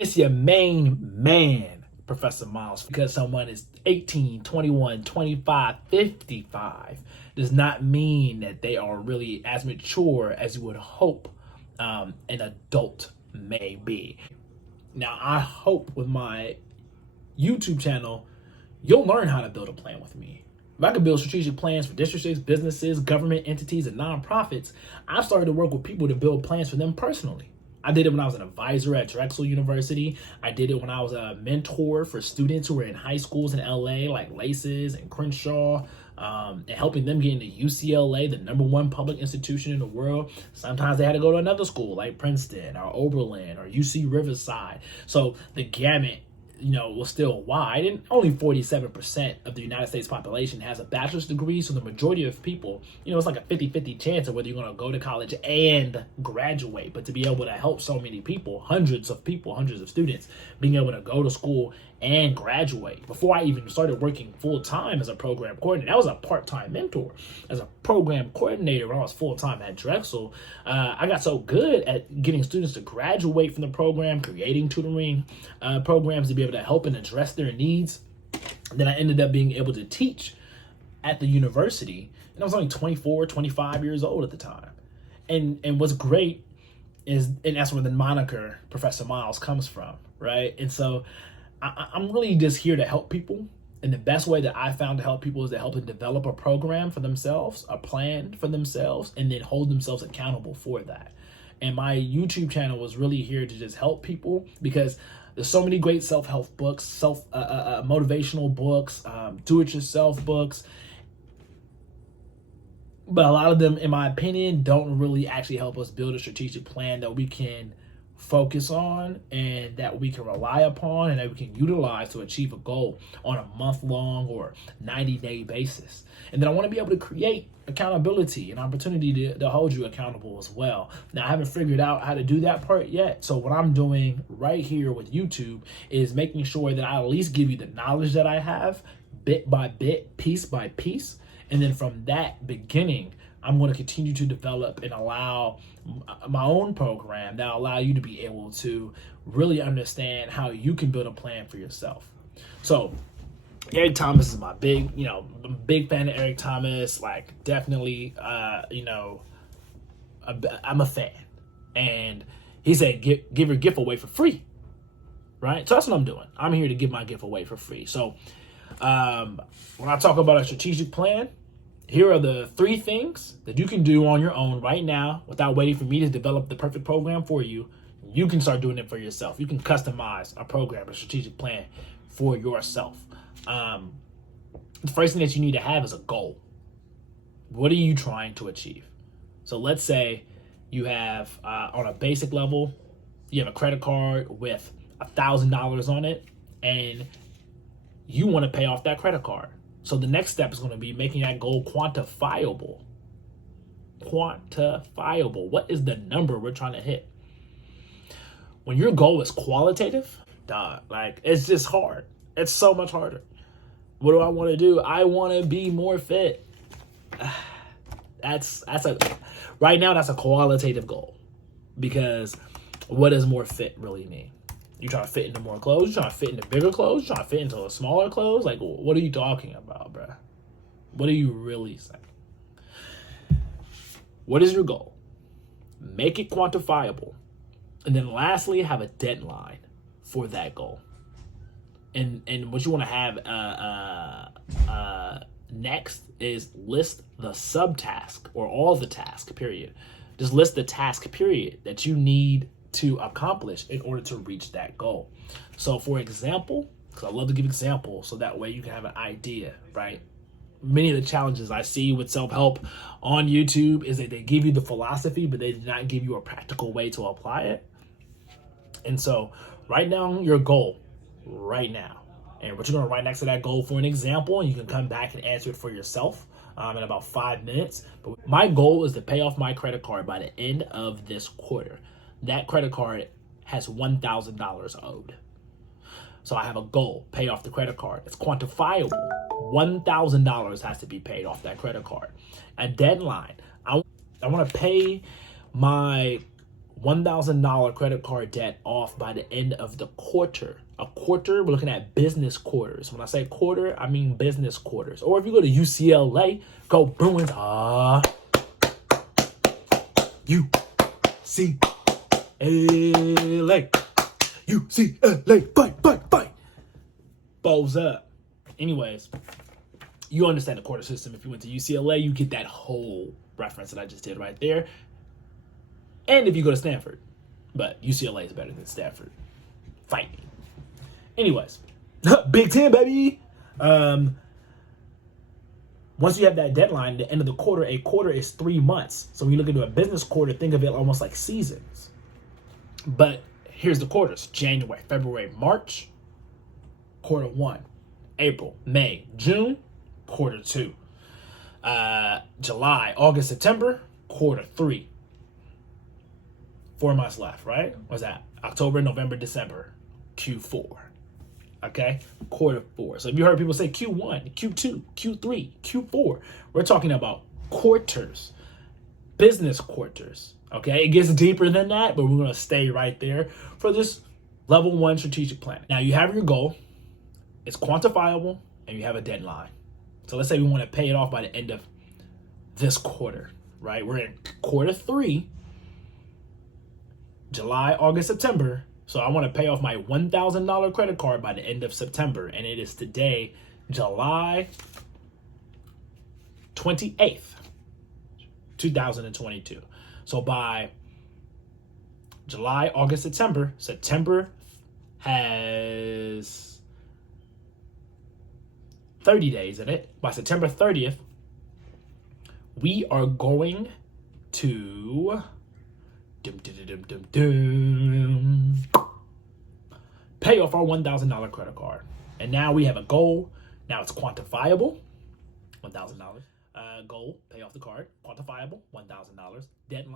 It's your main man, Professor Miles. Because someone is 18, 21, 25, 55 does not mean that they are really as mature as you would hope an adult may be. Now, I hope with my YouTube channel, you'll learn how to build a plan with me. If I could build strategic plans for districts, businesses, government entities, and nonprofits, I've started to work with people to build plans for them personally. I did it when I was an advisor at Drexel University. I did it when I was a mentor for students who were in high schools in LA, like Laces and Crenshaw, and helping them get into UCLA, the #1 public institution in the world. Sometimes they had to go to another school like Princeton or Oberlin or UC Riverside. So the gamut was still wide, and only 47% of the United States population has a bachelor's degree. So the majority of people, it's like a 50-50 chance of whether you're going to go to college and graduate. But to be able to help so many people, hundreds of students, being able to go to school and graduate. Before I even started working full-time as a program coordinator, I was a part-time mentor. As a program coordinator when I was full-time at Drexel, I got so good at getting students to graduate from the program, creating tutoring programs to be able to help and address their needs, that I ended up being able to teach at the university. And I was only 24, 25 years old at the time. And what's great is, and that's where the moniker Professor Miles comes from, right? And so I'm really just here to help people. And the best way that I found to help people is to help them develop a program for themselves, a plan for themselves, and then hold themselves accountable for that. And my YouTube channel was really here to just help people, because there's so many great self-help books, motivational books, do-it-yourself books. But a lot of them, in my opinion, don't really actually help us build a strategic plan that we can focus on and that we can rely upon and that we can utilize to achieve a goal on a month-long or 90-day basis. And then I want to be able to create accountability and opportunity to hold you accountable as well. Now, I haven't figured out how to do that part yet. So what I'm doing right here with YouTube is making sure that I at least give you the knowledge that I have bit by bit, piece by piece. And then from that beginning, I'm going to continue to develop and allow my own program that will allow you to be able to really understand how you can build a plan for yourself. So Eric Thomas is my big, I'm a big fan of Eric Thomas. Like, definitely, I'm a fan. And he said, give your gift away for free, right? So that's what I'm doing. I'm here to give my gift away for free. So when I talk about a strategic plan, here are the 3 things that you can do on your own right now without waiting for me to develop the perfect program for you. You can start doing it for yourself. You can customize a program, a strategic plan for yourself. The first thing that you need to have is a goal. What are you trying to achieve? So let's say you have, on a basic level, you have a credit card with $1,000 on it, and you want to pay off that credit card. So the next step is going to be making that goal quantifiable. Quantifiable. What is the number we're trying to hit? When your goal is qualitative, it's just hard. It's so much harder. What do I want to do? I want to be more fit. Right now that's a qualitative goal, because what does more fit really mean? You trying to fit into more clothes? You trying to fit into bigger clothes? You trying to fit into smaller clothes? Like, what are you talking about, bruh? What are you really saying? What is your goal? Make it quantifiable. And then lastly, have a deadline for that goal. And what you want to have next is list the subtask, or all the task, period. Just list the task, period, that you need to accomplish in order to reach that goal. So for example, because I love to give examples so that way you can have an idea, right? Many of the challenges I see with self-help on YouTube is that they give you the philosophy, but they do not give you a practical way to apply it. And so write down your goal right now. And what you're going to write next to that goal for an example, and you can come back and answer it for yourself in about 5 minutes. But my goal is to pay off my credit card by the end of this quarter. That credit card has $1,000 owed. So I have a goal, pay off the credit card. It's quantifiable. $1,000 has to be paid off that credit card. A deadline. I want to pay my $1,000 credit card debt off by the end of the quarter. A quarter, we're looking at business quarters. When I say quarter, I mean business quarters. Or if you go to UCLA, go Bruins. UCLA. UCLA. Fight. Bows up. Anyways, you understand the quarter system. If you went to UCLA, you get that whole reference that I just did right there. And if you go to Stanford, but UCLA is better than Stanford. Fight me. Anyways, Big Ten, baby. Once you have that deadline, the end of the quarter, a quarter is 3 months. So when you look into a business quarter, think of it almost like seasons. But here's the quarters: January, February, March, quarter 1, April, May, June, quarter 2, July, August, September, quarter 3. 4 months left, right? What's that? October, November, December, Q4. Okay? Quarter 4. So if you heard people say Q1, Q2, Q3, Q4, we're talking about quarters, business quarters. Okay? It gets deeper than that, but we're going to stay right there for this level 1 strategic planning. Now you have your goal, it's quantifiable, and you have a deadline. So let's say we want to pay it off by the end of this quarter, right? We're in quarter 3. July, August, September. So I want to pay off my $1,000 credit card by the end of September. And it is today, July 28th, 2022. So by July, August, September has 30 days in it. By September 30th, we are going to pay off our $1,000 credit card. And now we have a goal. Now it's quantifiable. $1,000. Goal, pay off the card. Quantifiable, $1,000. Deadline.